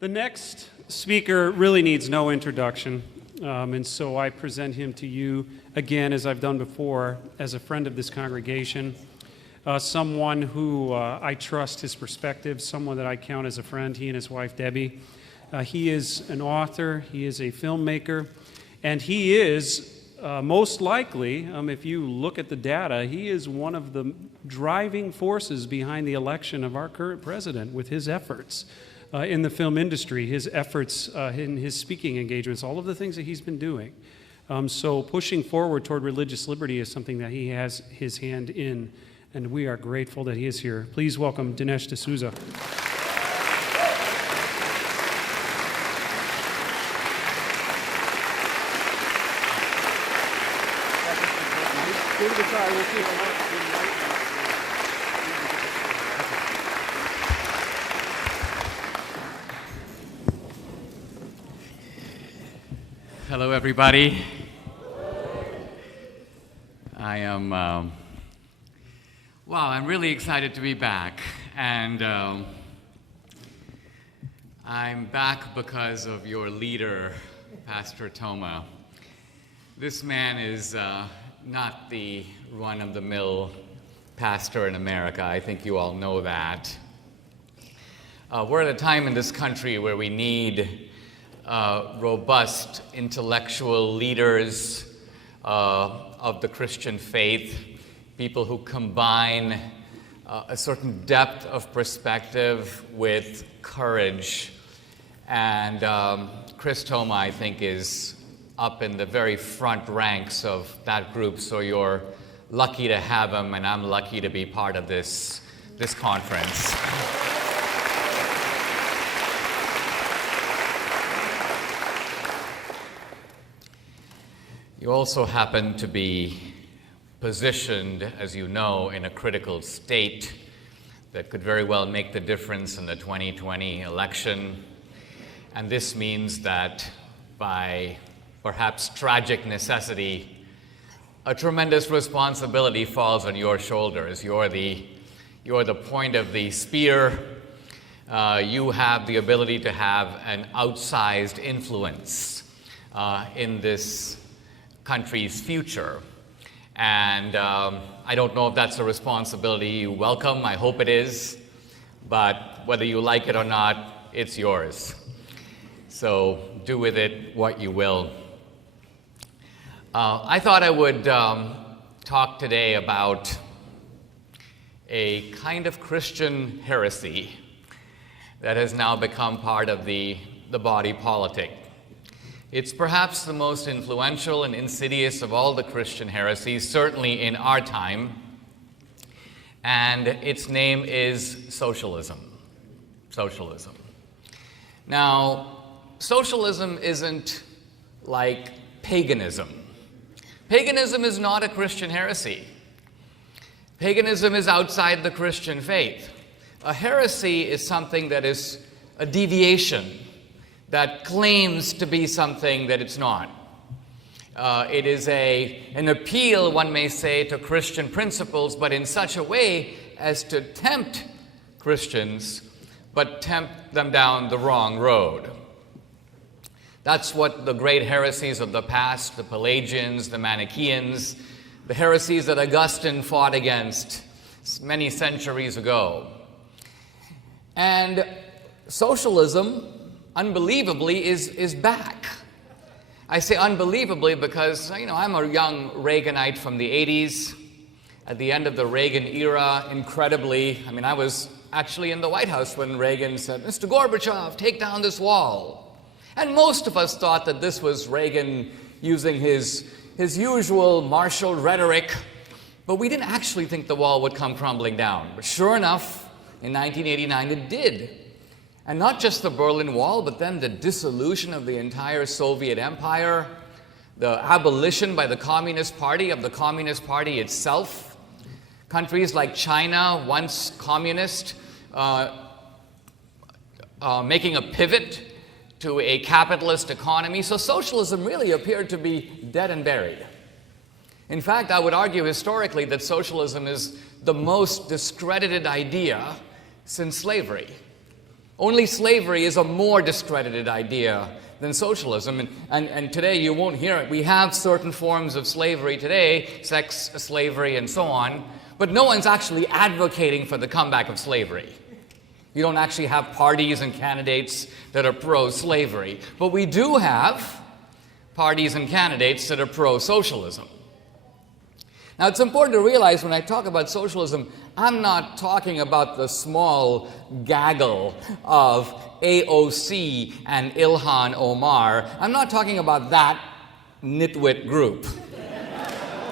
The next speaker really needs no introduction, and so I present him to you again, as I've done before, as a friend of this congregation, someone who I trust his perspective, someone that I count as a friend, he and his wife, Debbie. He is an author, he is a filmmaker, and he is most likely, if you look at the data, he is one of the driving forces behind the election of our current president with his efforts in the film industry, his efforts in his speaking engagements, all of the things that he's been doing. So pushing forward toward religious liberty is something that he has his hand in, and we are grateful that he is here. Please welcome Dinesh D'Souza. Hello, everybody. I am, wow, I'm really excited to be back. And I'm back because of your leader, Pastor Thoma. This man is not the run-of-the-mill pastor in America. I think you all know that. We're at a time in this country where we need robust intellectual leaders of the Christian faith, people who combine a certain depth of perspective with courage. And Chris Thoma, I think, is up in the very front ranks of that group, so you're lucky to have him, and I'm lucky to be part of this conference. You also happen to be positioned, as you know, in a critical state that could very well make the difference in the 2020 election. And this means that by perhaps tragic necessity, a tremendous responsibility falls on your shoulders. You're the point of the spear. You have the ability to have an outsized influence in this country's future. And I don't know if that's a responsibility you welcome. I hope it is. But whether you like it or not, it's yours. So do with it what you will. I thought I would talk today about a kind of Christian heresy that has now become part of the body politic. It's perhaps the most influential and insidious of all the Christian heresies, certainly in our time, and its name is socialism. Socialism. Now, socialism isn't like paganism. Paganism is not a Christian heresy. Paganism is outside the Christian faith. A heresy is something that is a deviation that claims to be something that it's not. It is an appeal, one may say, to Christian principles, but in such a way as to tempt Christians, but tempt them down the wrong road. That's what the great heresies of the past, the Pelagians, the Manichaeans, the heresies that Augustine fought against many centuries ago. And socialism, unbelievably, is back. I say unbelievably because, I'm a young Reaganite from the 80s. At the end of the Reagan era, incredibly, I was actually in the White House when Reagan said, "Mr. Gorbachev, take down this wall." And most of us thought that this was Reagan using his usual martial rhetoric, but we didn't actually think the wall would come crumbling down. But sure enough, in 1989 it did. And not just the Berlin Wall, but then the dissolution of the entire Soviet Empire, the abolition by the Communist Party of the Communist Party itself. Countries like China, once communist, making a pivot to a capitalist economy. So socialism really appeared to be dead and buried. In fact, I would argue historically that socialism is the most discredited idea since slavery. Only slavery is a more discredited idea than socialism. And today you won't hear it. We have certain forms of slavery today, sex slavery and so on, but no one's actually advocating for the comeback of slavery. You don't actually have parties and candidates that are pro-slavery. But we do have parties and candidates that are pro-socialism. Now, it's important to realize when I talk about socialism, I'm not talking about the small gaggle of AOC and Ilhan Omar. I'm not talking about that nitwit group.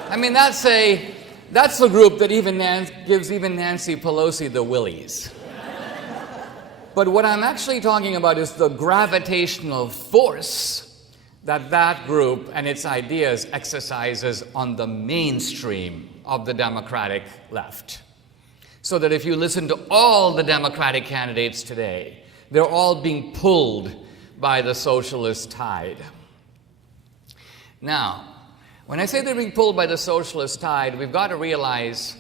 I mean, that's the group that gives even Nancy Pelosi the willies. But what I'm actually talking about is the gravitational force that group and its ideas exercises on the mainstream of the Democratic left. So that if you listen to all the Democratic candidates today, they're all being pulled by the socialist tide. Now, when I say they're being pulled by the socialist tide, we've got to realize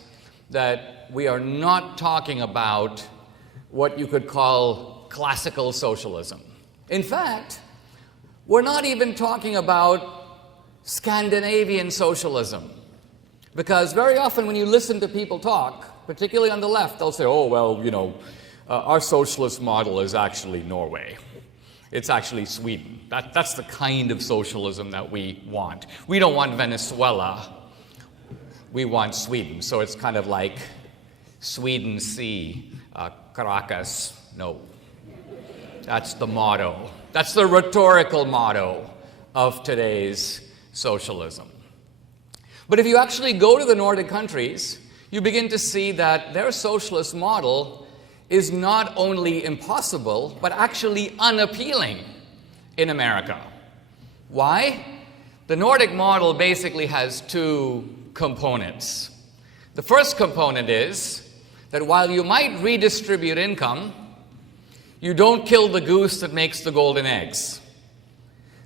that we are not talking about what you could call classical socialism. In fact, we're not even talking about Scandinavian socialism. Because very often when you listen to people talk, particularly on the left, they'll say, oh, well, our socialist model is actually Norway. It's actually Sweden. That's the kind of socialism that we want. We don't want Venezuela. We want Sweden. So it's kind of like Sweden C, Caracas, no. That's the motto. That's the rhetorical motto of today's socialism. But if you actually go to the Nordic countries, you begin to see that their socialist model is not only impossible, but actually unappealing in America. Why? The Nordic model basically has two components. The first component is that while you might redistribute income, you don't kill the goose that makes the golden eggs.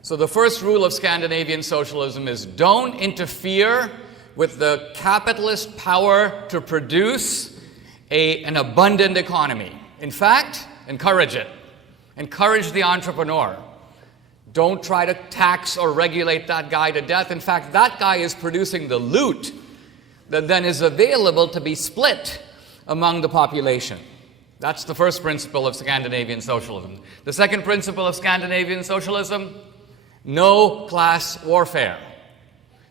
So the first rule of Scandinavian socialism is don't interfere with the capitalist power to produce an abundant economy. In fact, encourage it. Encourage the entrepreneur. Don't try to tax or regulate that guy to death. In fact, that guy is producing the loot that then is available to be split among the population. That's the first principle of Scandinavian socialism. The second principle of Scandinavian socialism, no class warfare.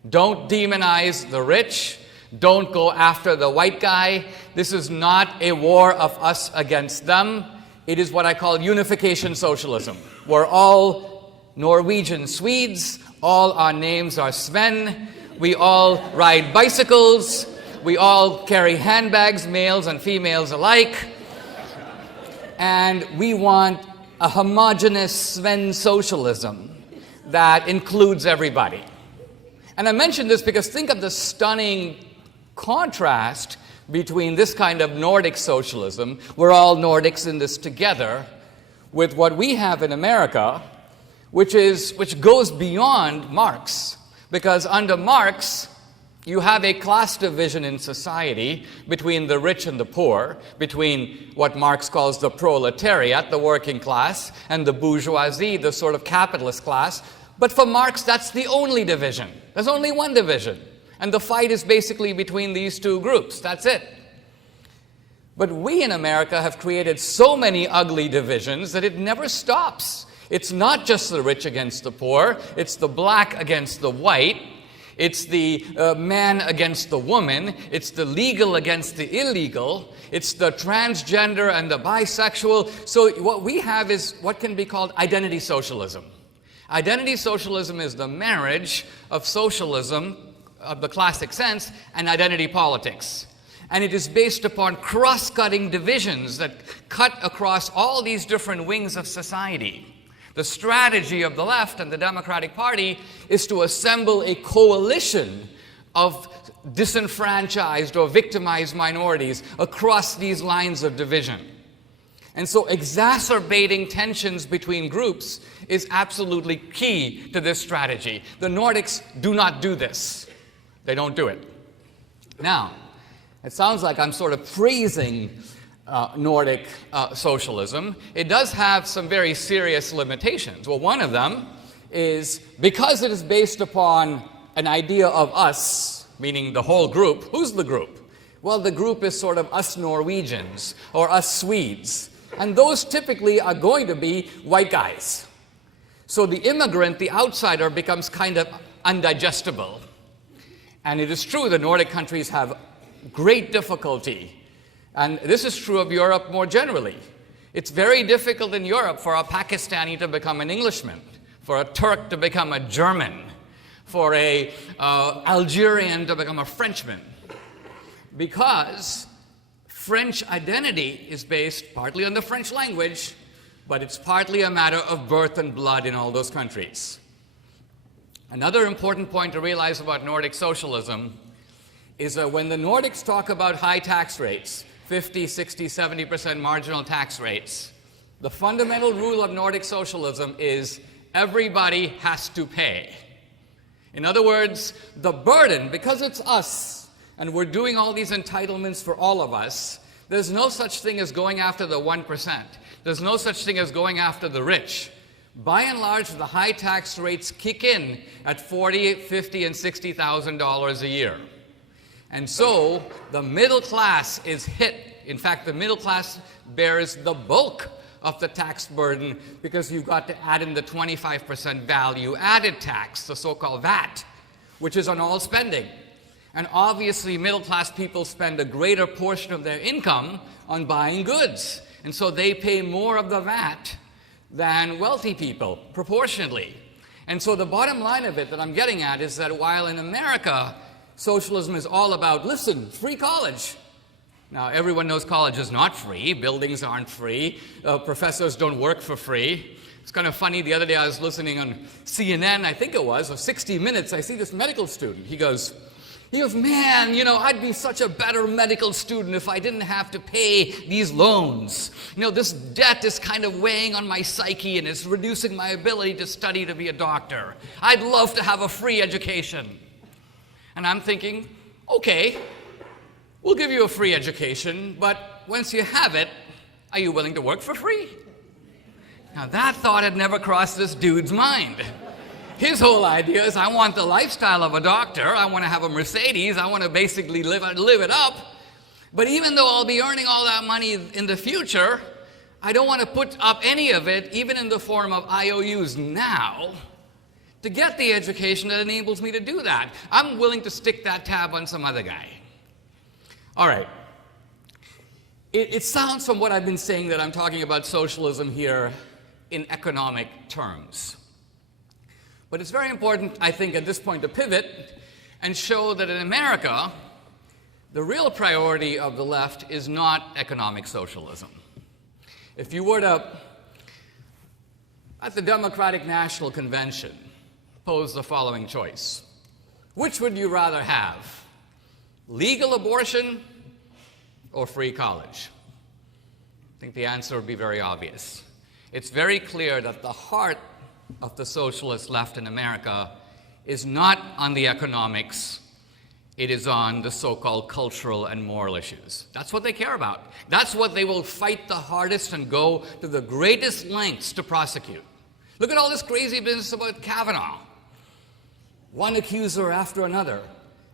Don't demonize the rich. Don't go after the white guy. This is not a war of us against them. It is what I call unification socialism. We're all Norwegian Swedes. All our names are Sven. We all ride bicycles. We all carry handbags, males and females alike. And we want a homogeneous Sven socialism that includes everybody. And I mention this because think of the stunning contrast between this kind of Nordic socialism, we're all Nordics in this together, with what we have in America, which goes beyond Marx. Because under Marx, you have a class division in society between the rich and the poor, between what Marx calls the proletariat, the working class, and the bourgeoisie, the sort of capitalist class. But for Marx, that's the only division. There's only one division. And the fight is basically between these two groups. That's it. But we in America have created so many ugly divisions that it never stops. It's not just the rich against the poor. It's the black against the white. It's the man against the woman. It's the legal against the illegal. It's the transgender and the bisexual. So what we have is what can be called identity socialism. Identity socialism is the marriage of socialism, of the classic sense, and identity politics. And it is based upon cross-cutting divisions that cut across all these different wings of society. The strategy of the left and the Democratic Party is to assemble a coalition of disenfranchised or victimized minorities across these lines of division. And so exacerbating tensions between groups is absolutely key to this strategy. The Nordics do not do this. They don't do it. Now, it sounds like I'm sort of praising Nordic socialism, it does have some very serious limitations. Well, one of them is because it is based upon an idea of us, meaning the whole group. Who's the group? Well, the group is sort of us Norwegians or us Swedes. And those typically are going to be white guys. So the immigrant, the outsider, becomes kind of undigestible. And it is true the Nordic countries have great difficulty. And this is true of Europe more generally. It's very difficult in Europe for a Pakistani to become an Englishman, for a Turk to become a German, for a Algerian to become a Frenchman. Because French identity is based partly on the French language, but it's partly a matter of birth and blood in all those countries. Another important point to realize about Nordic socialism is that when the Nordics talk about high tax rates, 50, 60, 70% marginal tax rates, the fundamental rule of Nordic socialism is everybody has to pay. In other words, the burden, because it's us, and we're doing all these entitlements for all of us, there's no such thing as going after the 1%. There's no such thing as going after the rich. By and large, the high tax rates kick in at $40,000, $50,000, and $60,000 a year. And so the middle class is hit. In fact, the middle class bears the bulk of the tax burden because you've got to add in the 25% value added tax, the so-called VAT, which is on all spending. And obviously, middle-class people spend a greater portion of their income on buying goods. And so they pay more of the VAT than wealthy people, proportionately. And so the bottom line of it that I'm getting at is that while in America, socialism is all about, listen, free college. Now, everyone knows college is not free. Buildings aren't free. Professors don't work for free. It's kind of funny. The other day I was listening on CNN, I think it was, or 60 Minutes. I see this medical student. He goes, man, I'd be such a better medical student if I didn't have to pay these loans. This debt is kind of weighing on my psyche and it's reducing my ability to study to be a doctor. I'd love to have a free education. And I'm thinking, okay, we'll give you a free education, but once you have it, are you willing to work for free? Now that thought had never crossed this dude's mind. His whole idea is, I want the lifestyle of a doctor, I want to have a Mercedes, I want to basically live it up, but even though I'll be earning all that money in the future, I don't want to put up any of it, even in the form of IOUs now, to get the education that enables me to do that. I'm willing to stick that tab on some other guy. All right. It sounds from what I've been saying that I'm talking about socialism here in economic terms. But it's very important, I think, at this point to pivot and show that in America, the real priority of the left is not economic socialism. If you were to, at the Democratic National Convention, pose the following choice, which would you rather have? Legal abortion or free college? I think the answer would be very obvious. It's very clear that the heart of the socialist left in America is not on the economics, it is on the so-called cultural and moral issues. That's what they care about. That's what they will fight the hardest and go to the greatest lengths to prosecute. Look at all this crazy business about Kavanaugh. One accuser after another.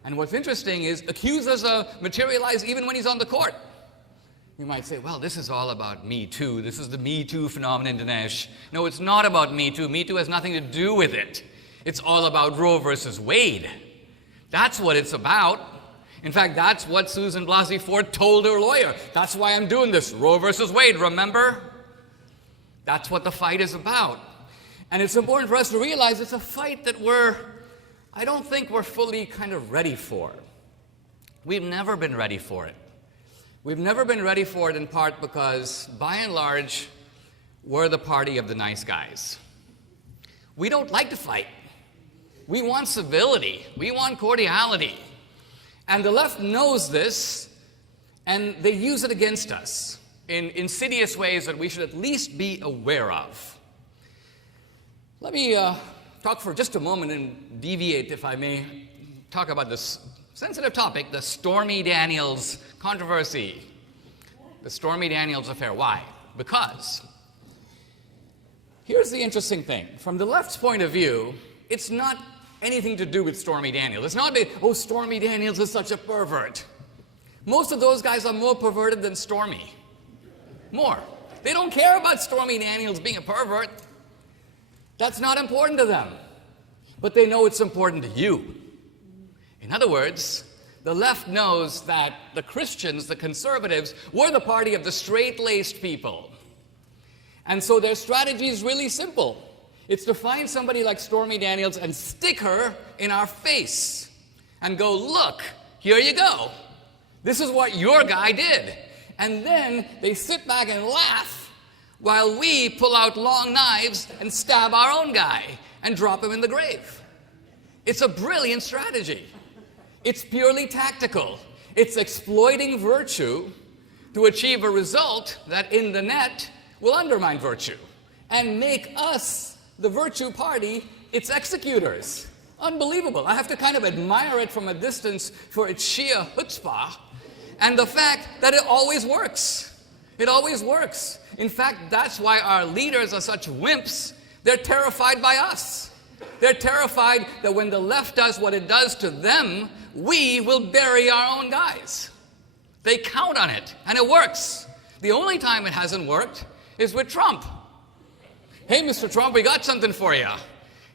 And what's interesting is accusers materialize even when he's on the court. You might say, well, this is all about Me Too. This is the Me Too phenomenon, Dinesh. No, it's not about Me Too. Me Too has nothing to do with it. It's all about Roe versus Wade. That's what it's about. In fact, that's what Susan Blasey Ford told her lawyer. That's why I'm doing this. Roe versus Wade, remember? That's what the fight is about. And it's important for us to realize it's a fight that I don't think we're fully kind of ready for. We've never been ready for it. We've never been ready for it in part because, by and large, we're the party of the nice guys. We don't like to fight. We want civility. We want cordiality. And the left knows this, and they use it against us in insidious ways that we should at least be aware of. Let me talk for just a moment and deviate, if I may, talk about this sensitive topic, the Stormy Daniels controversy. The Stormy Daniels affair. Why? Because here's the interesting thing. From the left's point of view, it's not anything to do with Stormy Daniels. It's not, oh, Stormy Daniels is such a pervert. Most of those guys are more perverted than Stormy. More. They don't care about Stormy Daniels being a pervert. That's not important to them. But they know it's important to you. In other words, the left knows that the Christians, the conservatives, were the party of the straight-laced people. And so their strategy is really simple. It's to find somebody like Stormy Daniels and stick her in our face and go, look, here you go. This is what your guy did. And then they sit back and laugh while we pull out long knives and stab our own guy and drop him in the grave. It's a brilliant strategy. It's purely tactical. It's exploiting virtue to achieve a result that in the net will undermine virtue and make us, the virtue party, its executors. Unbelievable. I have to kind of admire it from a distance for its sheer chutzpah and the fact that it always works. It always works. In fact, that's why our leaders are such wimps. They're terrified by us. They're terrified that when the left does what it does to them, we will bury our own guys. They count on it, and it works. The only time it hasn't worked is with Trump. Hey, Mr. Trump, we got something for you.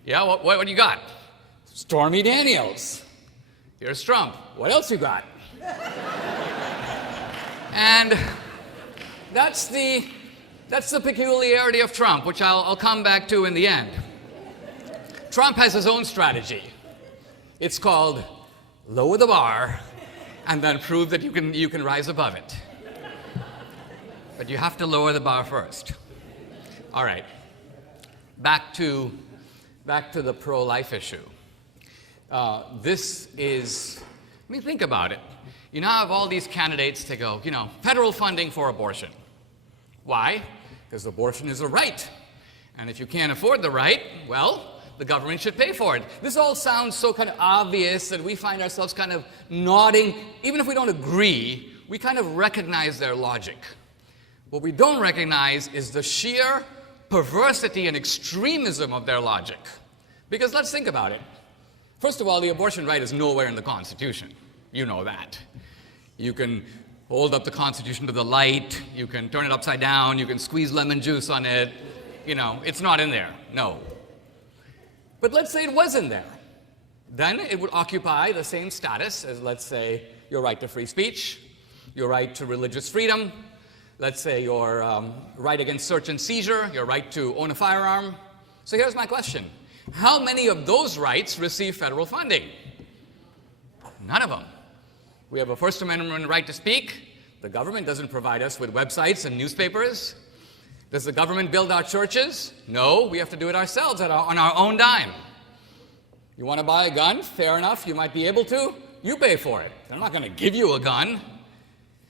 Yeah, what do you got? Stormy Daniels. Here's Trump. What else you got? And that's the peculiarity of Trump, which I'll come back to in the end. Trump has his own strategy. It's called lower the bar and then prove that you can rise above it. But you have to lower the bar first. All right. Back to the pro-life issue. This is, I mean, think about it. You now have all these candidates to go, federal funding for abortion. Why? Because abortion is a right. And if you can't afford the right, well, the government should pay for it. This all sounds so kind of obvious that we find ourselves kind of nodding. Even if we don't agree, we kind of recognize their logic. What we don't recognize is the sheer perversity and extremism of their logic. Because let's think about it. First of all, the abortion right is nowhere in the Constitution. You know that. You can hold up the Constitution to the light, you can turn it upside down, you can squeeze lemon juice on it. It's not in there. No. But let's say it was in there. Then it would occupy the same status as, let's say, your right to free speech, your right to religious freedom, let's say your right against search and seizure, your right to own a firearm. So here's my question. How many of those rights receive federal funding? None of them. We have a First Amendment right to speak. The government doesn't provide us with websites and newspapers. Does the government build our churches? No, we have to do it ourselves on our own dime. You want to buy a gun? Fair enough, you might be able to. You pay for it. They're not going to give you a gun.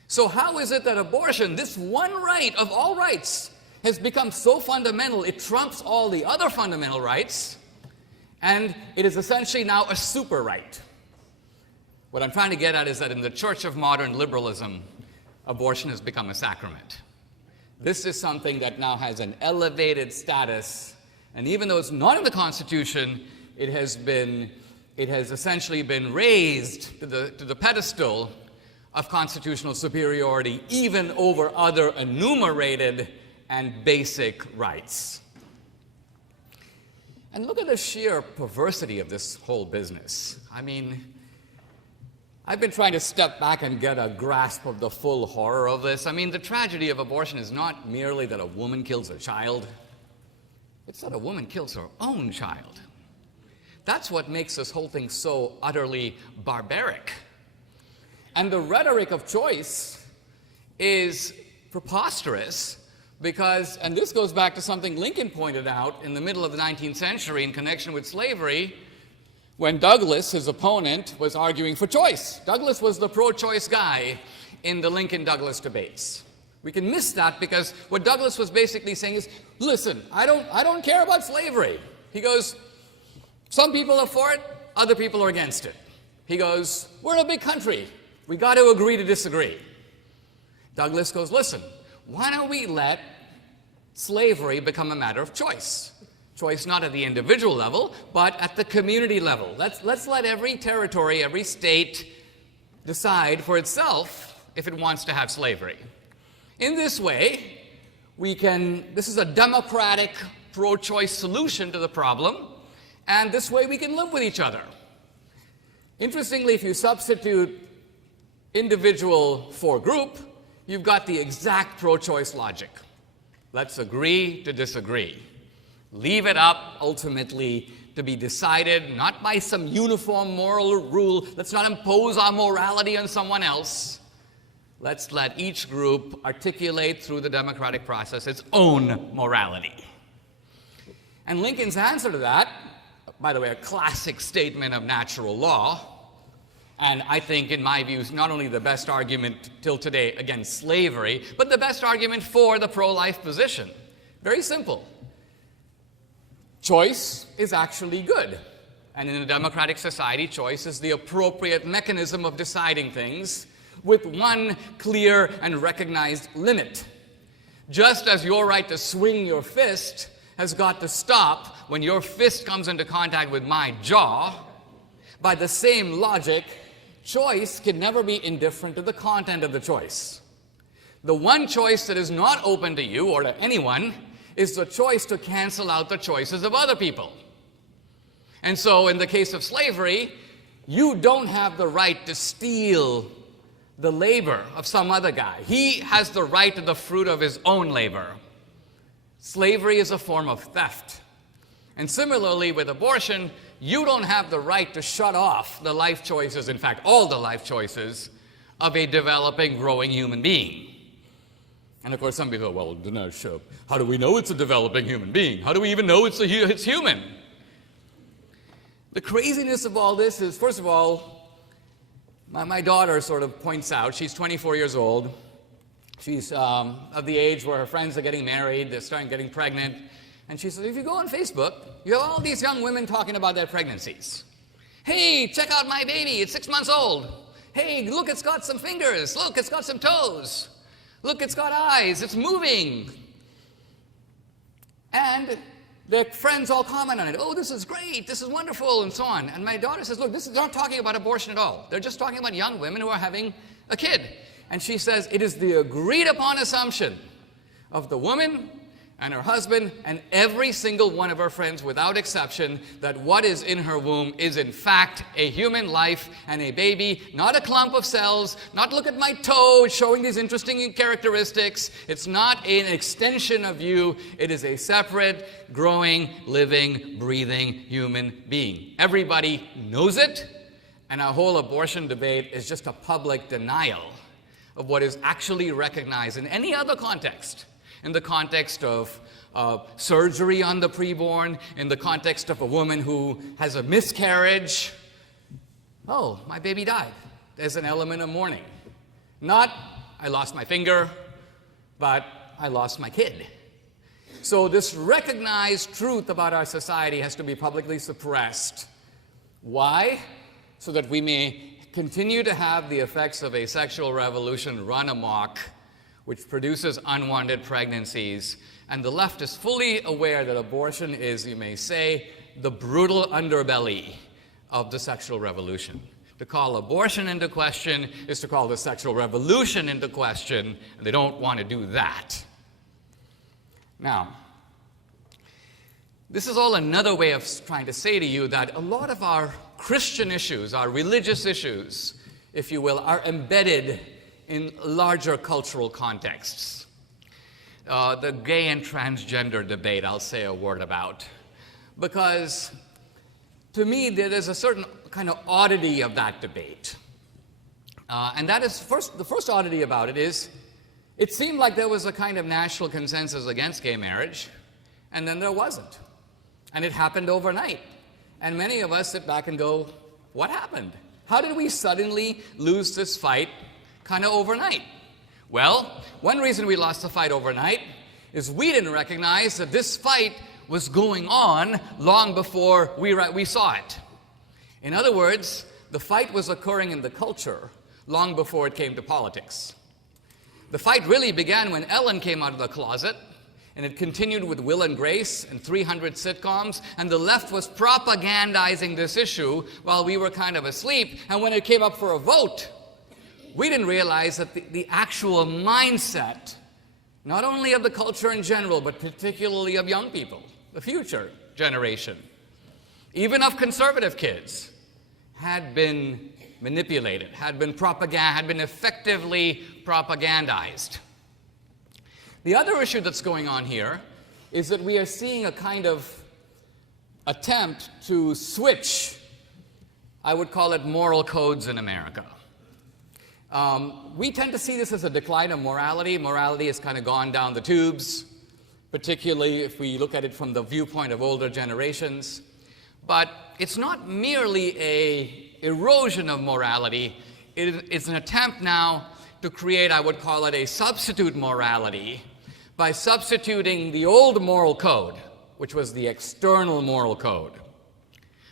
So how is it that abortion, this one right of all rights, has become so fundamental it trumps all the other fundamental rights, and it is essentially now a super right? What I'm trying to get at is that in the church of modern liberalism, abortion has become a sacrament. This is something that now has an elevated status, and even though it's not in the Constitution, it has essentially been raised to the pedestal of constitutional superiority, even over other enumerated and basic rights. And look at the sheer perversity of this whole business. I mean, I've been trying to step back and get a grasp of the full horror of this. I mean, the tragedy of abortion is not merely that a woman kills a child. It's that a woman kills her own child. That's what makes this whole thing so utterly barbaric. And the rhetoric of choice is preposterous because, and this goes back to something Lincoln pointed out in the middle of the 19th century in connection with slavery, when Douglas, his opponent, was arguing for choice. Douglas was the pro-choice guy in the Lincoln-Douglas debates. We can miss that because what Douglas was basically saying is, listen, I don't care about slavery. He goes, some people are for it, other people are against it. He goes, we're in a big country. We got to agree to disagree. Douglas goes, listen, why don't we let slavery become a matter of choice? Choice not at the individual level, but at the community level. Let's let every territory, every state decide for itself if it wants to have slavery. In this way, this is a democratic pro-choice solution to the problem, and this way we can live with each other. Interestingly, if you substitute individual for group, you've got the exact pro-choice logic. Let's agree to disagree. Leave it up, ultimately, to be decided not by some uniform moral rule. Let's not impose our morality on someone else. Let's let each group articulate through the democratic process its own morality. And Lincoln's answer to that, by the way, a classic statement of natural law, and I think, in my views, not only the best argument till today against slavery, but the best argument for the pro-life position. Very simple. Choice is actually good. And in a democratic society, choice is the appropriate mechanism of deciding things with one clear and recognized limit. Just as your right to swing your fist has got to stop when your fist comes into contact with my jaw, by the same logic, choice can never be indifferent to the content of the choice. The one choice that is not open to you or to anyone is the choice to cancel out the choices of other people. And so in the case of slavery, you don't have the right to steal the labor of some other guy. He has the right to the fruit of his own labor. Slavery is a form of theft. And similarly with abortion, you don't have the right to shut off the life choices, in fact, all the life choices of a developing, growing human being. And of course, some people go, well, Dinesh, how do we know it's a developing human being? How do we even know it's human? The craziness of all this is, first of all, my daughter sort of points out, she's 24 years old. She's of the age where her friends are getting married, they're starting getting pregnant. And she says, if you go on Facebook, you have all these young women talking about their pregnancies. Hey, check out my baby, it's 6 months old. Hey, look, it's got some fingers. Look, it's got some toes. Look, it's got eyes, it's moving. And their friends all comment on it. Oh, this is great, this is wonderful, and so on. And my daughter says, look, this is not talking about abortion at all. They're just talking about young women who are having a kid. And she says, it is the agreed upon assumption of the woman and her husband and every single one of her friends without exception that what is in her womb is in fact a human life and a baby, not a clump of cells, not look at my toe, it's showing these interesting characteristics. It's not an extension of you, it is a separate, growing, living, breathing human being. Everybody knows it, and our whole abortion debate is just a public denial of what is actually recognized in any other context. In the context of surgery on the preborn, in the context of a woman who has a miscarriage. Oh, my baby died. There's an element of mourning. Not, I lost my finger, but I lost my kid. So this recognized truth about our society has to be publicly suppressed. Why? So that we may continue to have the effects of a sexual revolution run amok, which produces unwanted pregnancies. And the left is fully aware that abortion is, you may say, the brutal underbelly of the sexual revolution. To call abortion into question is to call the sexual revolution into question, and they don't want to do that. Now, this is all another way of trying to say to you that a lot of our Christian issues, our religious issues, if you will, are embedded in larger cultural contexts. The gay and transgender debate, I'll say a word about. Because to me, there is a certain kind of oddity of that debate. And that is, the first oddity about it is, it seemed like there was a kind of national consensus against gay marriage, and then there wasn't. And it happened overnight. And many of us sit back and go, what happened? How did we suddenly lose this fight kind of overnight? Well, one reason we lost the fight overnight is we didn't recognize that this fight was going on long before we saw it. In other words, the fight was occurring in the culture long before it came to politics. The fight really began when Ellen came out of the closet, and it continued with Will and Grace and 300 sitcoms, and the left was propagandizing this issue while we were kind of asleep. And when it came up for a vote, we didn't realize that the actual mindset, not only of the culture in general, but particularly of young people, the future generation, even of conservative kids, had been manipulated, had been effectively propagandized. The other issue that's going on here is that we are seeing a kind of attempt to switch, I would call it, moral codes in America. We tend to see this as a decline of morality. Morality has kind of gone down the tubes, particularly if we look at it from the viewpoint of older generations. But it's not merely an erosion of morality. It's an attempt now to create, I would call it, a substitute morality by substituting the old moral code, which was the external moral code,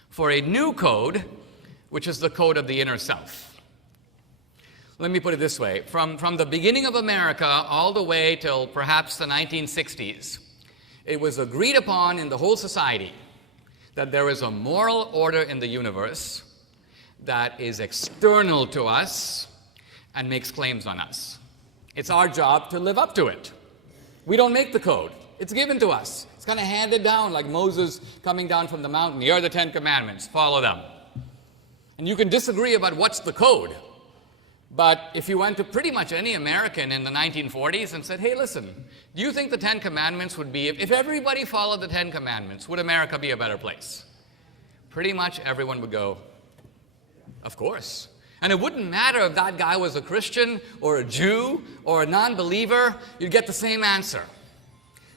for a new code, which is the code of the inner self. Let me put it this way. From the beginning of America all the way till perhaps the 1960s, it was agreed upon in the whole society that there is a moral order in the universe that is external to us and makes claims on us. It's our job to live up to it. We don't make the code. It's given to us. It's kind of handed down like Moses coming down from the mountain. Here are the 10 Commandments. Follow them. And you can disagree about what's the code. But if you went to pretty much any American in the 1940s and said, hey, listen, do you think the 10 Commandments would be, if everybody followed the 10 Commandments, would America be a better place? Pretty much everyone would go, of course. And it wouldn't matter if that guy was a Christian or a Jew or a non-believer, you'd get the same answer.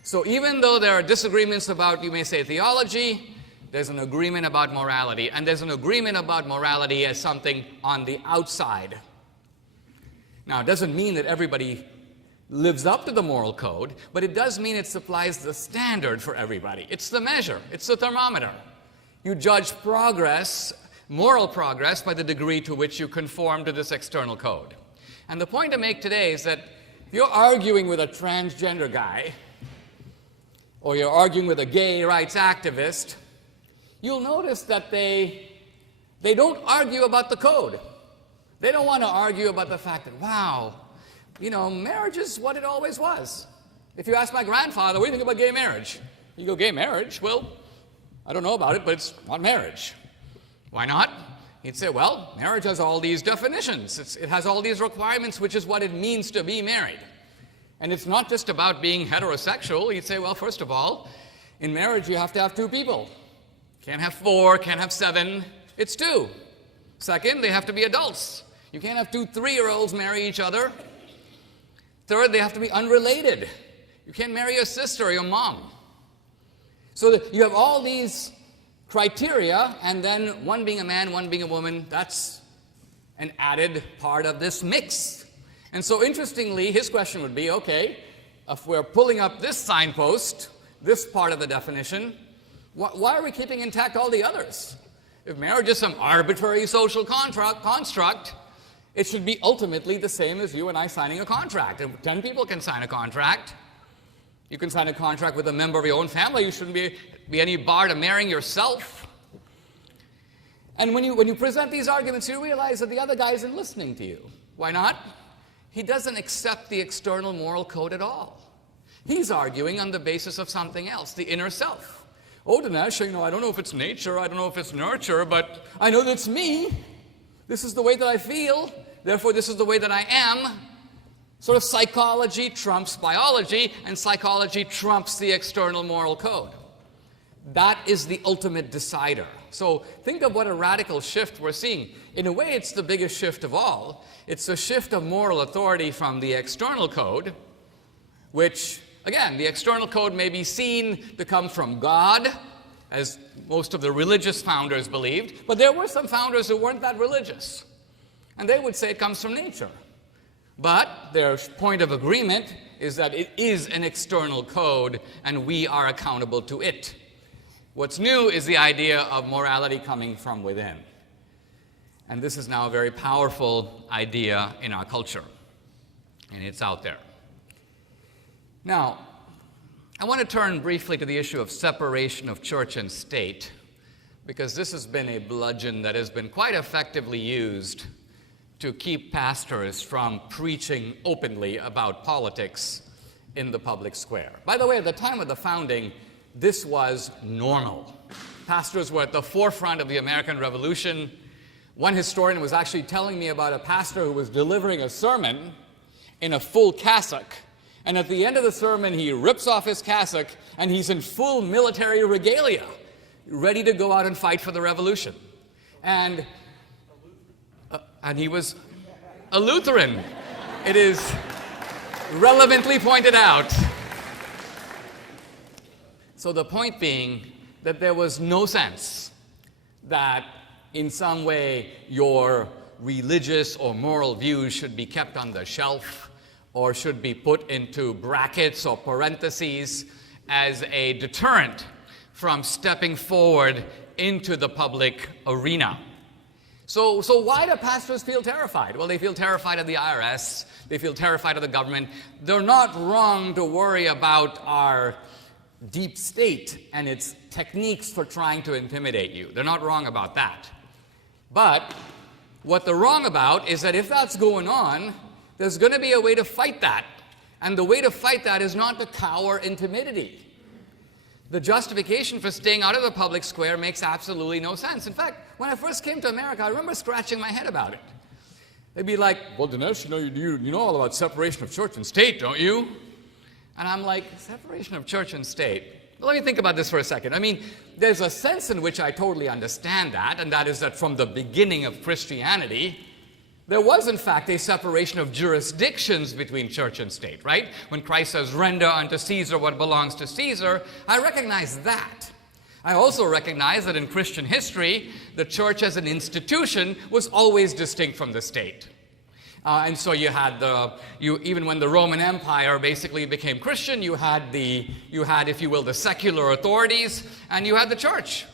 So even though there are disagreements about, you may say, theology, there's an agreement about morality. And there's an agreement about morality as something on the outside. Now, it doesn't mean that everybody lives up to the moral code, but it does mean it supplies the standard for everybody. It's the measure. It's the thermometer. You judge progress, moral progress, by the degree to which you conform to this external code. And the point to make today is that if you're arguing with a transgender guy, or you're arguing with a gay rights activist, you'll notice that they don't argue about the code. They don't want to argue about the fact that, wow, you know, marriage is what it always was. If you ask my grandfather, what do you think about gay marriage? You go, gay marriage? Well, I don't know about it, but it's not marriage. Why not? He'd say, well, marriage has all these definitions. It has all these requirements, which is what it means to be married. And it's not just about being heterosexual. He'd say, well, first of all, in marriage you have to have two people. Can't have 4, can't have 7. It's 2. Second, they have to be adults. You can't have 2 3-year-olds marry each other. Third, they have to be unrelated. You can't marry your sister or your mom. So you have all these criteria, and then one being a man, one being a woman, that's an added part of this mix. And so interestingly, his question would be, okay, if we're pulling up this signpost, this part of the definition, why are we keeping intact all the others? If marriage is some arbitrary social construct, it should be ultimately the same as you and I signing a contract. If 10 people can sign a contract, you can sign a contract with a member of your own family. You shouldn't be any bar to marrying yourself. And when you present these arguments, you realize that the other guy isn't listening to you. Why not? He doesn't accept the external moral code at all. He's arguing on the basis of something else, the inner self. Oh, Dinesh, you know, I don't know if it's nature, I don't know if it's nurture, but I know that it's me. This is the way that I feel, therefore this is the way that I am. Sort of psychology trumps biology, and psychology trumps the external moral code. That is the ultimate decider. So think of what a radical shift we're seeing. In a way, it's the biggest shift of all. It's a shift of moral authority from the external code, which, again, the external code may be seen to come from God, as most of the religious founders believed, but there were some founders who weren't that religious, and they would say it comes from nature. But their point of agreement is that it is an external code, and we are accountable to it. What's new is the idea of morality coming from within. And this is now a very powerful idea in our culture. and it's out there. Now, I want to turn briefly to the issue of separation of church and state, because this has been a bludgeon that has been quite effectively used to keep pastors from preaching openly about politics in the public square. By the way, at the time of the founding, this was normal. Pastors were at the forefront of the American Revolution. One historian was actually telling me about a pastor who was delivering a sermon in a full cassock, and at the end of the sermon, he rips off his cassock, and he's in full military regalia, ready to go out and fight for the revolution. And he was a Lutheran. It is relevantly pointed out. So the point being that there was no sense that in some way your religious or moral views should be kept on the shelf or should be put into brackets or parentheses as a deterrent from stepping forward into the public arena. So why do pastors feel terrified? Well, they feel terrified of the IRS. They feel terrified of the government. They're not wrong to worry about our deep state and its techniques for trying to intimidate you. They're not wrong about that. But what they're wrong about is that if that's going on, there's going to be a way to fight that. And the way to fight that is not to cower in timidity. The justification for staying out of the public square makes absolutely no sense. In fact, when I first came to America, I remember scratching my head about it. They'd be like, well, Dinesh, you know all about separation of church and state, don't you? And I'm like, separation of church and state? Well, let me think about this for a second. I mean, there's a sense in which I totally understand that, and that is that from the beginning of Christianity, there was, in fact, a separation of jurisdictions between church and state, right? When Christ says, render unto Caesar what belongs to Caesar, I recognize that. I also recognize that in Christian history, the church as an institution was always distinct from the state. And so you had even when the Roman Empire basically became Christian, you had, if you will, the secular authorities, and you had the church.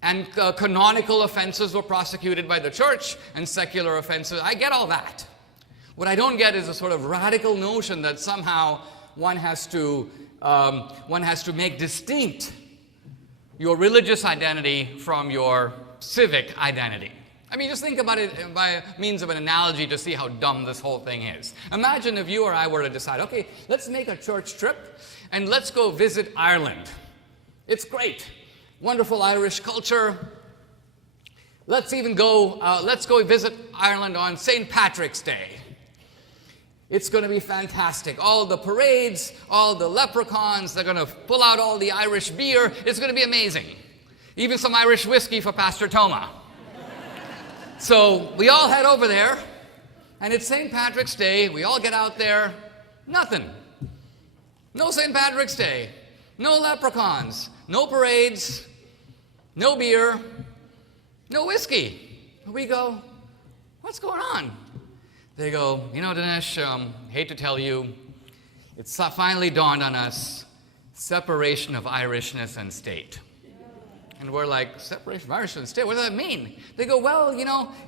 And canonical offenses were prosecuted by the church, and secular offenses. I get all that. What I don't get is a sort of radical notion that somehow one has to make distinct your religious identity from your civic identity. I mean, just think about it by means of an analogy to see how dumb this whole thing is. Imagine if you or I were to decide, okay, let's make a church trip, and let's go visit Ireland. It's great. Wonderful Irish culture. Let's go visit Ireland on St. Patrick's Day. It's going to be fantastic. All the parades, all the leprechauns, they're going to pull out all the Irish beer. It's going to be amazing. Even some Irish whiskey for Pastor Thoma. So we all head over there, and it's St. Patrick's Day. We all get out there. Nothing. No St. Patrick's Day. No leprechauns. No parades. No beer. No whiskey. We go, what's going on? They go, Dinesh, hate to tell you, it's finally dawned on us, separation of Irishness and state. And we're like, separation of Irishness and state? What does that mean? They go, well,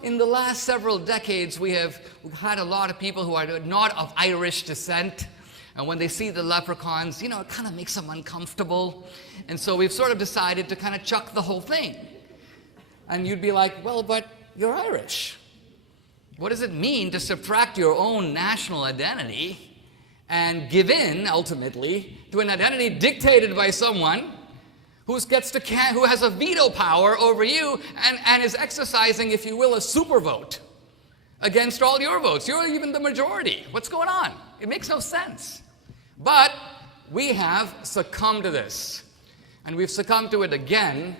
in the last several decades, we've had a lot of people who are not of Irish descent. And when they see the leprechauns, it kind of makes them uncomfortable. And so we've sort of decided to kind of chuck the whole thing. And you'd be like, well, but you're Irish. What does it mean to subtract your own national identity and give in, ultimately, to an identity dictated by someone who has a veto power over you and is exercising, if you will, a super vote against all your votes? You're even the majority. What's going on? It makes no sense. But we have succumbed to this. And we've succumbed to it again,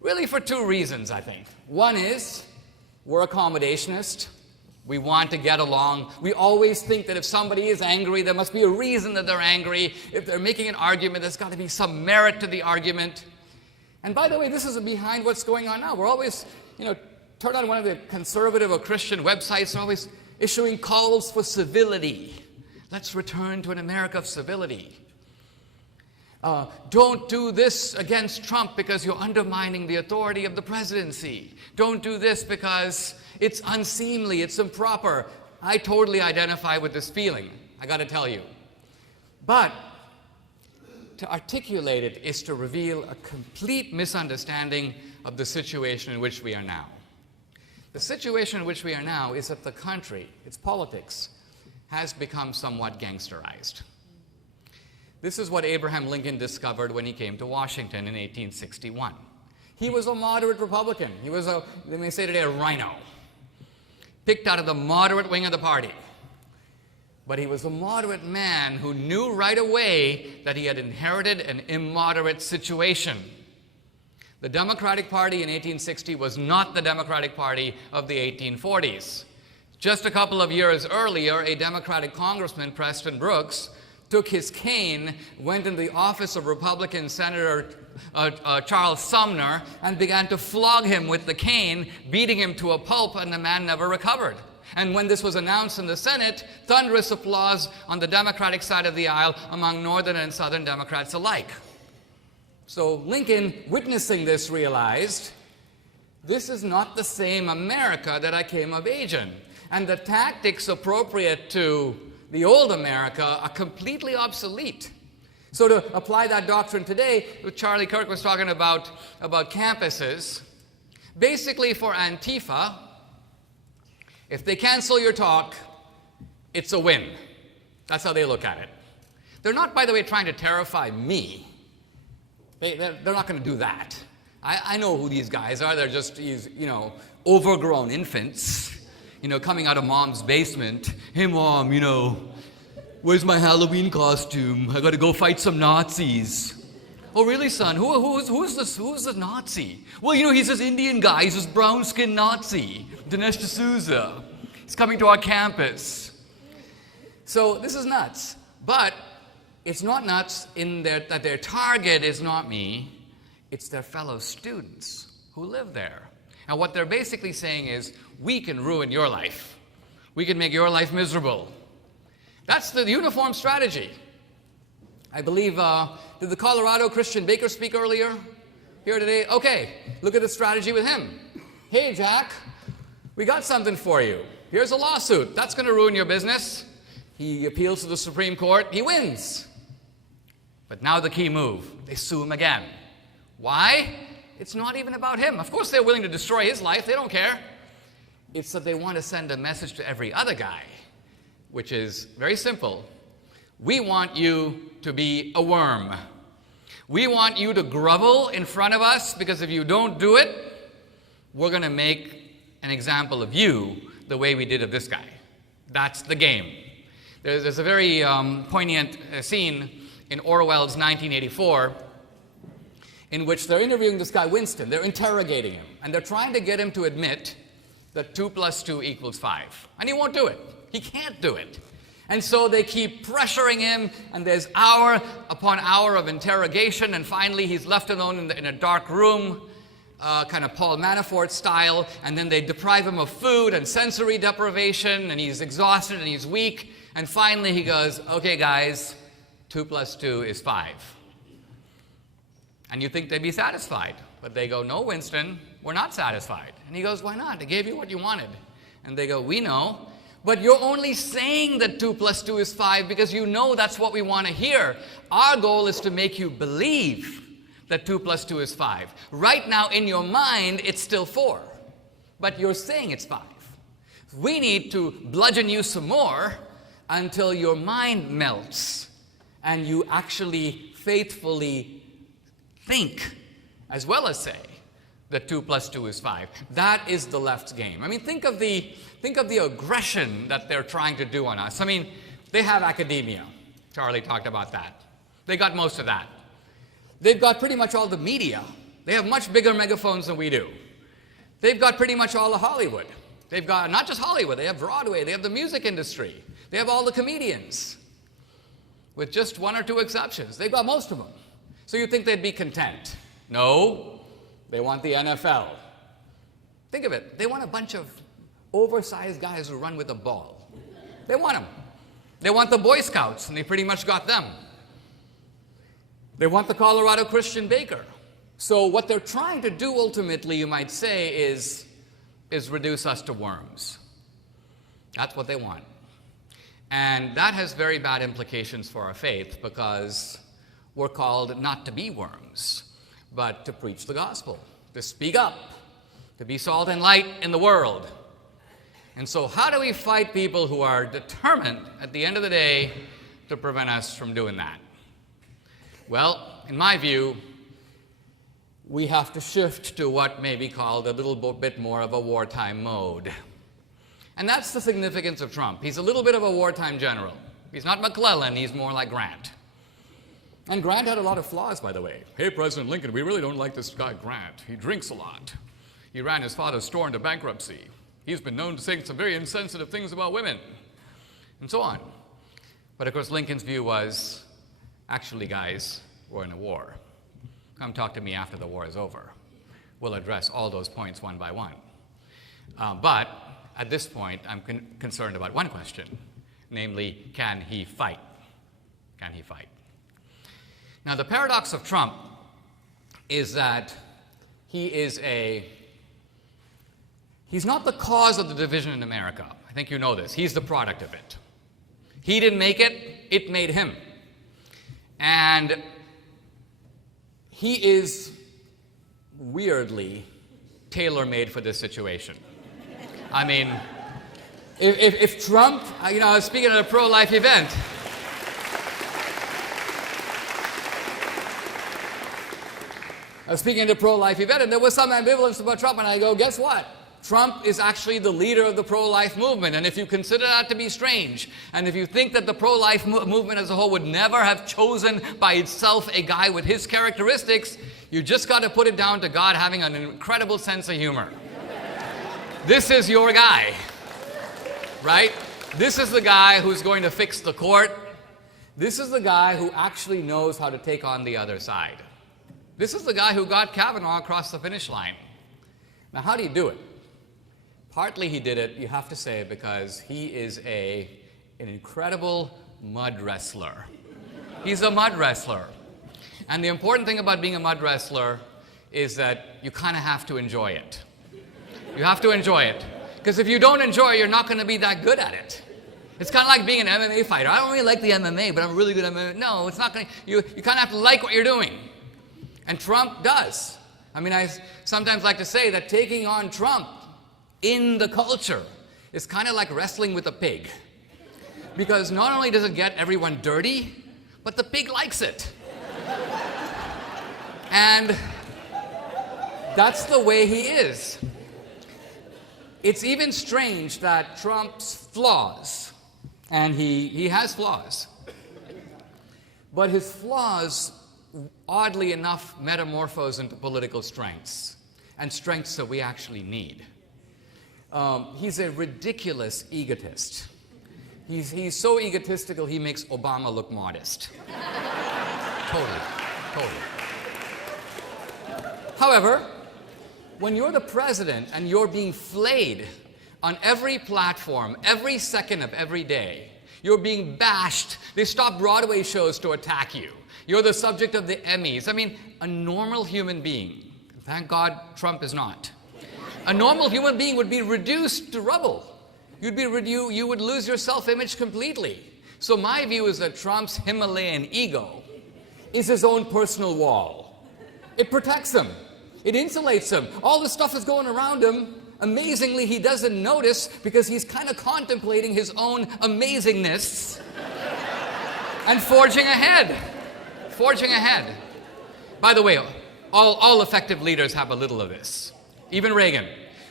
really for two reasons, I think. One is we're accommodationist. We want to get along. We always think that if somebody is angry, there must be a reason that they're angry. If they're making an argument, there's got to be some merit to the argument. And by the way, this is behind what's going on now. We're always, turn on one of the conservative or Christian websites, they're always issuing calls for civility. Let's return to an America of civility. Don't do this against Trump because you're undermining the authority of the presidency. Don't do this because it's unseemly, it's improper. I totally identify with this feeling, I got to tell you. But to articulate it is to reveal a complete misunderstanding of the situation in which we are now. The situation in which we are now is that the country, its politics, has become somewhat gangsterized. This is what Abraham Lincoln discovered when he came to Washington in 1861. He was a moderate Republican. He was they may say today, a rhino, picked out of the moderate wing of the party. But he was a moderate man who knew right away that he had inherited an immoderate situation. The Democratic Party in 1860 was not the Democratic Party of the 1840s. Just a couple of years earlier, a Democratic congressman, Preston Brooks, took his cane, went into the office of Republican Senator Charles Sumner, and began to flog him with the cane, beating him to a pulp, and the man never recovered. And when this was announced in the Senate, thunderous applause on the Democratic side of the aisle among Northern and Southern Democrats alike. So Lincoln, witnessing this, realized, this is not the same America that I came of age in. And the tactics appropriate to the old America are completely obsolete. So to apply that doctrine today, Charlie Kirk was talking about campuses. Basically for Antifa, if they cancel your talk, it's a win. That's how they look at it. They're not, by the way, trying to terrify me. They're not going to do that. I know who these guys are. They're just these, overgrown infants, coming out of mom's basement. Hey, Mom, where's my Halloween costume? I got to go fight some Nazis. Oh, really, son? Who's the Nazi? Well, he's this Indian guy. He's this brown-skinned Nazi, Dinesh D'Souza. He's coming to our campus. So this is nuts. But it's not nuts in that their target is not me. It's their fellow students who live there. And what they're basically saying is, we can ruin your life. We can make your life miserable. That's the uniform strategy. I believe, did the Colorado Christian Baker speak earlier here today? Okay, look at the strategy with him. Hey, Jack, we got something for you. Here's a lawsuit. That's going to ruin your business. He appeals to the Supreme Court. He wins. But now the key move. They sue him again. Why? It's not even about him. Of course they're willing to destroy his life. They don't care. It's that they want to send a message to every other guy, which is very simple. We want you to be a worm. We want you to grovel in front of us, because if you don't do it, we're going to make an example of you the way we did of this guy. That's the game. There's a very poignant scene in Orwell's 1984 in which they're interviewing this guy Winston. They're interrogating him, and they're trying to get him to admit that 2 + 2 = 5. And he won't do it. He can't do it. And so they keep pressuring him, and there's hour upon hour of interrogation, and finally he's left alone in a dark room, kind of Paul Manafort style, and then they deprive him of food and sensory deprivation, and he's exhausted and he's weak, and finally he goes, okay guys, 2 + 2 = 5. And you think they'd be satisfied, but they go, no, Winston, we're not satisfied. And he goes, why not? They gave you what you wanted. And they go, we know. But you're only saying that 2 + 2 = 5 because you know that's what we want to hear. Our goal is to make you believe that 2 + 2 = 5. Right now, in your mind, it's still 4. But you're saying it's 5. We need to bludgeon you some more until your mind melts and you actually faithfully think as well as say that 2 + 2 = 5. That is the left's game. I mean, think of the aggression that they're trying to do on us. I mean, they have academia. Charlie talked about that. They got most of that. They've got pretty much all the media. They have much bigger megaphones than we do. They've got pretty much all of Hollywood. They've got not just Hollywood, they have Broadway, they have the music industry. They have all the comedians, with just 1 or 2 exceptions. They've got most of them. So you think they'd be content? No, they want the NFL. Think of it. They want a bunch of oversized guys who run with a ball. They want them. They want the Boy Scouts, and they pretty much got them. They want the Colorado Christian Baker. So what they're trying to do ultimately, you might say, is reduce us to worms. That's what they want. And that has very bad implications for our faith, because we're called not to be worms, but to preach the gospel, to speak up, to be salt and light in the world. And so how do we fight people who are determined at the end of the day to prevent us from doing that? Well, in my view, we have to shift to what may be called a little bit more of a wartime mode. And that's the significance of Trump. He's a little bit of a wartime general. He's not McClellan, he's more like Grant. And Grant had a lot of flaws, by the way. Hey, President Lincoln, we really don't like this guy Grant. He drinks a lot. He ran his father's store into bankruptcy. He's been known to say some very insensitive things about women, and so on. But of course, Lincoln's view was, actually, guys, we're in a war. Come talk to me after the war is over. We'll address all those points one by one. But at this point, I'm concerned about one question, namely, can he fight? Can he fight? Now, the paradox of Trump is that he's not the cause of the division in America. I think you know this. He's the product of it. He didn't make it, it made him. And he is weirdly tailor-made for this situation. I mean, if Trump, I was speaking at a pro-life event. And there was some ambivalence about Trump, and I go, guess what? Trump is actually the leader of the pro-life movement, and if you consider that to be strange, and if you think that the pro-life movement as a whole would never have chosen by itself a guy with his characteristics, you just got to put it down to God having an incredible sense of humor. This is your guy, right? This is the guy who's going to fix the court. This is the guy who actually knows how to take on the other side. This is the guy who got Kavanaugh across the finish line. Now, how do you do it? Partly he did it, you have to say, because he is an incredible mud wrestler. He's a mud wrestler. And the important thing about being a mud wrestler is that you kind of have to enjoy it. You have to enjoy it. Because if you don't enjoy it, you're not going to be that good at it. It's kind of like being an MMA fighter. I don't really like the MMA, but I'm really good at MMA. No, it's not going to. You kind of have to like what you're doing. And Trump does. I mean, I sometimes like to say that taking on Trump in the culture is kind of like wrestling with a pig. Because not only does it get everyone dirty, but the pig likes it. And that's the way he is. It's even strange that Trump's flaws, and he has flaws, but his flaws, oddly enough, metamorphose into political strengths, and strengths that we actually need. He's a ridiculous egotist. He's so egotistical, he makes Obama look modest. Totally. However, when you're the president and you're being flayed on every platform, every second of every day, you're being bashed. They stop Broadway shows to attack you. You're the subject of the Emmys. I mean, a normal human being, thank God Trump is not, a normal human being would be reduced to rubble. You would lose your self-image completely. So my view is that Trump's Himalayan ego is his own personal wall. It protects him. It insulates him. All this stuff is going around him. Amazingly, he doesn't notice because he's kind of contemplating his own amazingness and forging ahead. By the way, all effective leaders have a little of this. Even Reagan.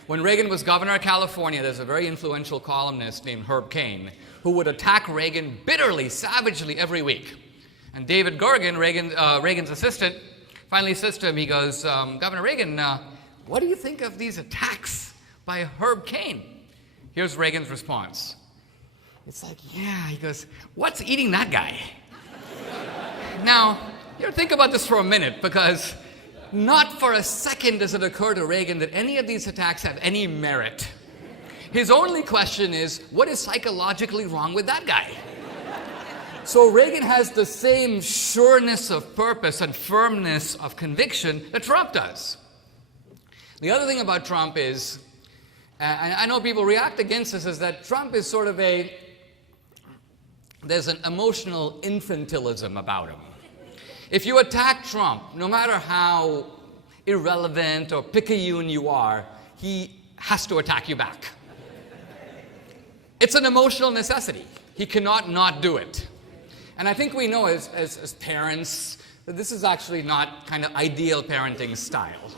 When Reagan was governor of California, there's a very influential columnist named Herb Cain who would attack Reagan bitterly, savagely every week. And David Gergen, Reagan's assistant, finally says to him, he goes, Governor Reagan, what do you think of these attacks by Herb Cain? Here's Reagan's response. It's like, yeah, he goes, what's eating that guy? Now, you think about this for a minute, because not for a second does it occur to Reagan that any of these attacks have any merit. His only question is, what is psychologically wrong with that guy? So Reagan has the same sureness of purpose and firmness of conviction that Trump does. The other thing about Trump is and I know people react against this, is that Trump is sort of there's an emotional infantilism about him. If you attack Trump, no matter how irrelevant or picayune you are, he has to attack you back. It's an emotional necessity. He cannot not do it. And I think we know as parents that this is actually not kind of ideal parenting style,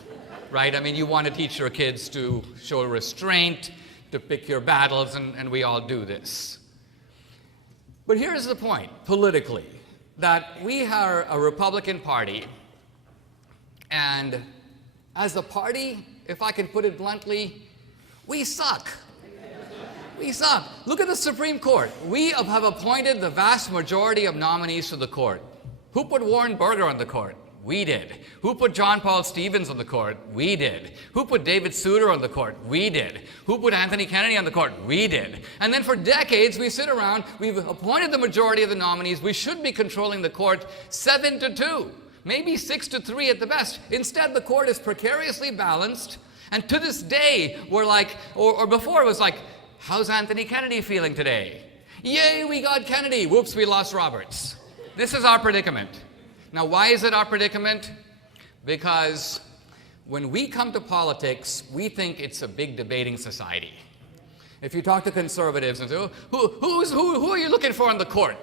right? I mean, you want to teach your kids to show restraint, to pick your battles, and we all do this. But here's the point, politically, that we are a Republican Party, and as a party, if I can put it bluntly, we suck. We suck. Look at the Supreme Court. We have appointed the vast majority of nominees to the court. Who put Warren Burger on the court? We did. Who put John Paul Stevens on the court? We did. Who put David Souter on the court? We did. Who put Anthony Kennedy on the court? We did. And then for decades, we sit around, we've appointed the majority of the nominees, we should be controlling the court 7-2, maybe 6-3 at the best. Instead, the court is precariously balanced, and to this day, we're like, or before it was like, how's Anthony Kennedy feeling today? Yay, we got Kennedy. Whoops, we lost Roberts. This is our predicament. Now, why is it our predicament? Because when we come to politics, we think it's a big debating society. If you talk to conservatives and say, who are you looking for on the court?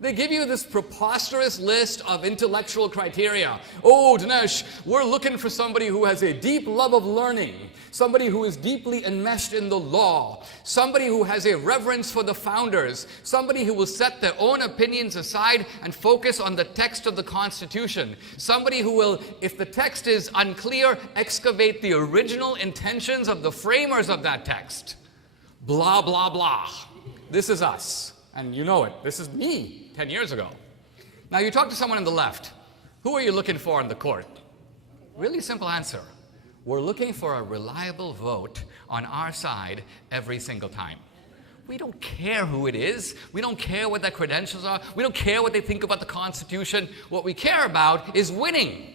They give you this preposterous list of intellectual criteria. Oh, Dinesh, we're looking for somebody who has a deep love of learning, somebody who is deeply enmeshed in the law, somebody who has a reverence for the founders, somebody who will set their own opinions aside and focus on the text of the Constitution, somebody who will, if the text is unclear, excavate the original intentions of the framers of that text. Blah, blah, blah. This is us. And you know it. This is me 10 years ago. Now, you talk to someone on the left. Who are you looking for on the court? Really simple answer. We're looking for a reliable vote on our side every single time. We don't care who it is. We don't care what their credentials are. We don't care what they think about the Constitution. What we care about is winning.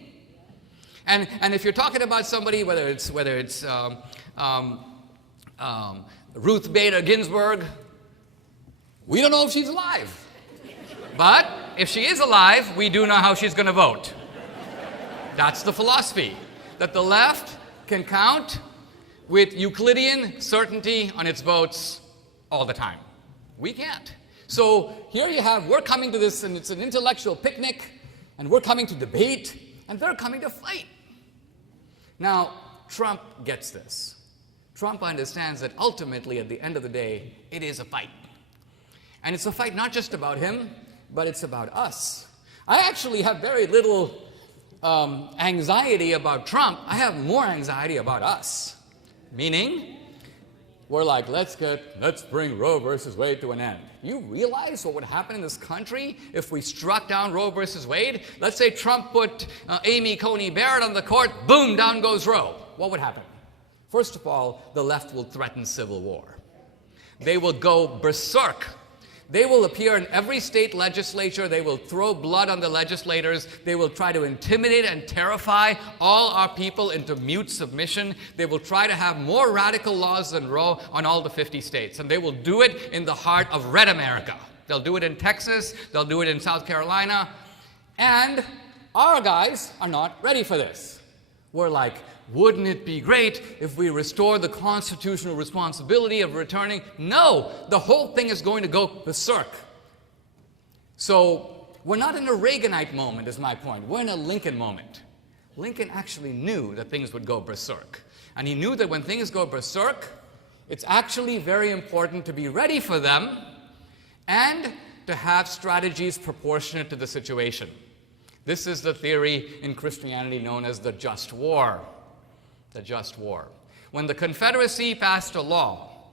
And if you're talking about somebody, whether it's Ruth Bader Ginsburg, we don't know if she's alive. But if she is alive, we do know how she's going to vote. That's the philosophy, that the left can count with Euclidean certainty on its votes all the time. We can't. So here you have, we're coming to this, and it's an intellectual picnic, and we're coming to debate, and they're coming to fight. Now, Trump gets this. Trump understands that ultimately, at the end of the day, it is a fight. And it's a fight not just about him, but it's about us. I actually have very little anxiety about Trump. I have more anxiety about us. Meaning, we're like, let's bring Roe versus Wade to an end. You realize what would happen in this country if we struck down Roe versus Wade? Let's say Trump put Amy Coney Barrett on the court, boom, down goes Roe. What would happen? First of all, the left will threaten civil war. They will go berserk. They will appear in every state legislature. They will throw blood on the legislators. They will try to intimidate and terrify all our people into mute submission. They will try to have more radical laws than Roe on all the 50 states. And they will do it in the heart of red America. They'll do it in Texas. They'll do it in South Carolina. And our guys are not ready for this. We're like, wouldn't it be great if we restore the constitutional responsibility of returning? No, the whole thing is going to go berserk. So we're not in a Reaganite moment, is my point. We're in a Lincoln moment. Lincoln actually knew that things would go berserk. And he knew that when things go berserk, it's actually very important to be ready for them and to have strategies proportionate to the situation. This is the theory in Christianity known as the just war. The just war. When the Confederacy passed a law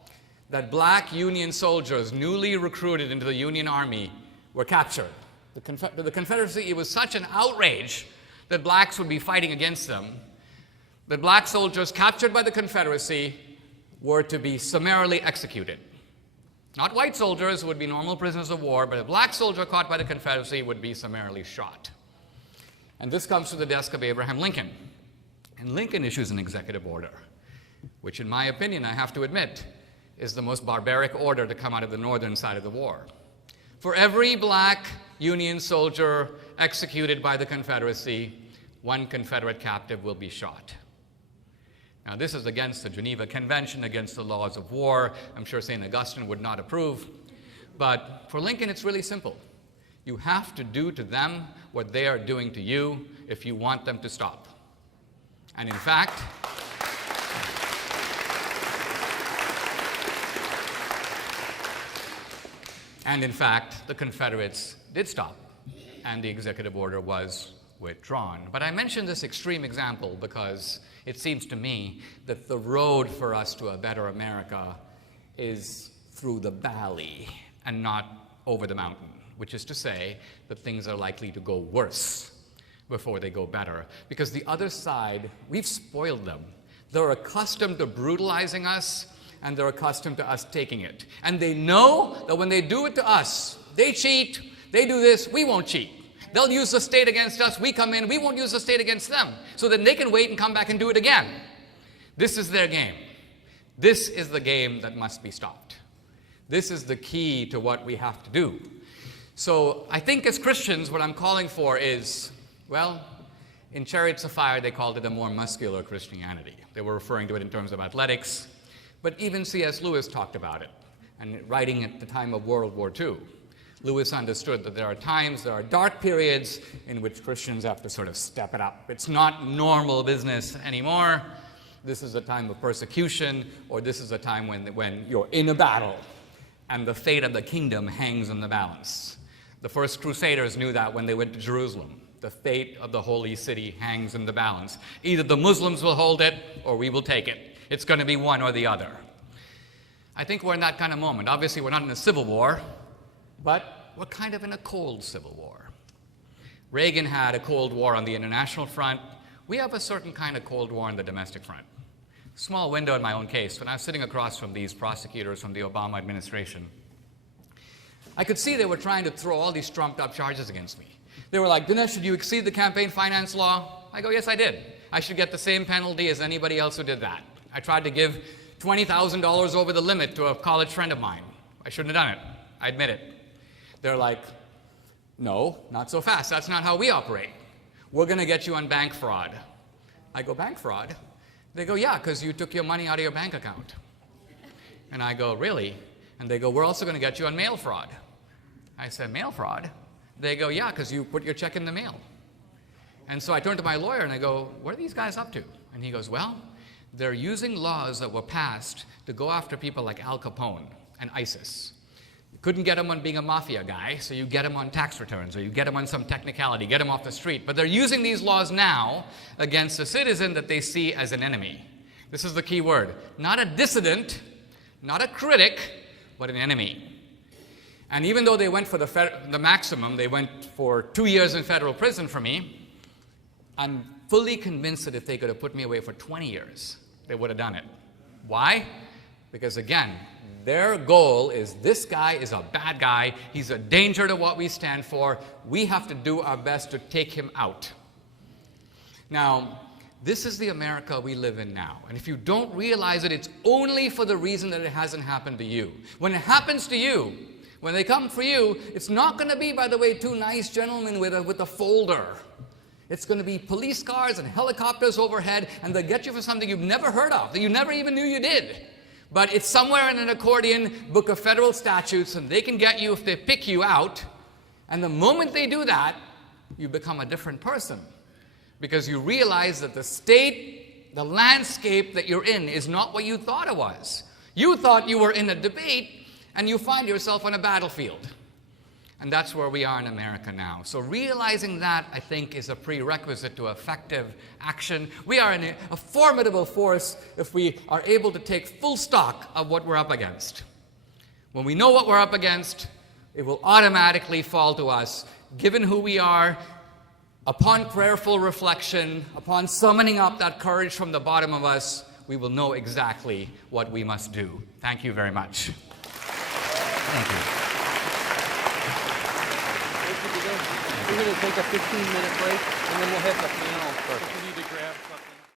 that black Union soldiers newly recruited into the Union Army were captured, the Confederacy, it was such an outrage that blacks would be fighting against them, that black soldiers captured by the Confederacy were to be summarily executed. Not white soldiers who would be normal prisoners of war, but a black soldier caught by the Confederacy would be summarily shot. And this comes to the desk of Abraham Lincoln. And Lincoln issues an executive order. which in my opinion, I have to admit, is the most barbaric order to come out of the northern side of the war. For every black Union soldier executed by the Confederacy, one Confederate captive will be shot. Now, this is against the Geneva Convention, against the laws of war. I'm sure St. Augustine would not approve. But for Lincoln, it's really simple. You have to do to them what they are doing to you if you want them to stop. And in fact, the Confederates did stop, and the executive order was withdrawn. But I mention this extreme example because it seems to me that the road for us to a better America is through the valley and not over the mountain, which is to say that things are likely to go worse before they go better. Because the other side, we've spoiled them. They're accustomed to brutalizing us, and they're accustomed to us taking it. And they know that when they do it to us, they cheat, they do this, we won't cheat. They'll use the state against us, we come in, we won't use the state against them. So that they can wait and come back and do it again. This is their game. This is the game that must be stopped. This is the key to what we have to do. So I think as Christians, what I'm calling for is, well, in Chariots of Fire, they called it a more muscular Christianity. They were referring to it in terms of athletics, but even C.S. Lewis talked about it, and writing at the time of World War II. Lewis understood that there are dark periods in which Christians have to sort of step it up. It's not normal business anymore. This is a time of persecution, or this is a time when you're in a battle, and the fate of the kingdom hangs in the balance. The first Crusaders knew that when they went to Jerusalem. The fate of the holy city hangs in the balance. Either the Muslims will hold it, or we will take it. It's going to be one or the other. I think we're in that kind of moment. Obviously, we're not in a civil war, but we're kind of in a cold civil war. Reagan had a Cold War on the international front. We have a certain kind of Cold War on the domestic front. Small window in my own case. When I was sitting across from these prosecutors from the Obama administration, I could see they were trying to throw all these trumped-up charges against me. They were like, Dinesh, did you exceed the campaign finance law? I go, yes, I did. I should get the same penalty as anybody else who did that. I tried to give $20,000 over the limit to a college friend of mine. I shouldn't have done it. I admit it. They're like, no, not so fast. That's not how we operate. We're going to get you on bank fraud. I go, bank fraud? They go, yeah, because you took your money out of your bank account. And I go, really? And they go, we're also going to get you on mail fraud. I said, mail fraud? They go, yeah, because you put your check in the mail. And so I turned to my lawyer and I go, what are these guys up to? And he goes, well, they're using laws that were passed to go after people like Al Capone and ISIS. You couldn't get him on being a mafia guy, so you get him on tax returns, or you get him on some technicality, get him off the street. But they're using these laws now against a citizen that they see as an enemy. This is the key word. Not a dissident, not a critic, but an enemy. And even though they went for the maximum, they went for 2 years in federal prison for me, I'm fully convinced that if they could have put me away for 20 years, they would have done it. Why? Because again, their goal is this guy is a bad guy, he's a danger to what we stand for, we have to do our best to take him out. Now, this is the America we live in now. And if you don't realize it, it's only for the reason that it hasn't happened to you. When it happens to you, when they come for you, it's not going to be, by the way, two nice gentlemen with a folder. It's going to be police cars and helicopters overhead, and they'll get you for something you've never heard of, that you never even knew you did. But it's somewhere in an accordion book of federal statutes, and they can get you if they pick you out. And the moment they do that, you become a different person. Because you realize that the state, the landscape that you're in is not what you thought it was. You thought you were in a debate, and you find yourself on a battlefield. And that's where we are in America now. So realizing that, I think, is a prerequisite to effective action. We are in a formidable force if we are able to take full stock of what we're up against. When we know what we're up against, it will automatically fall to us, given who we are, upon prayerful reflection, upon summoning up that courage from the bottom of us, we will know exactly what we must do. Thank you very much. Thank you. We're going to take a 15-minute break, and then we'll have the panel. If you need to grab something.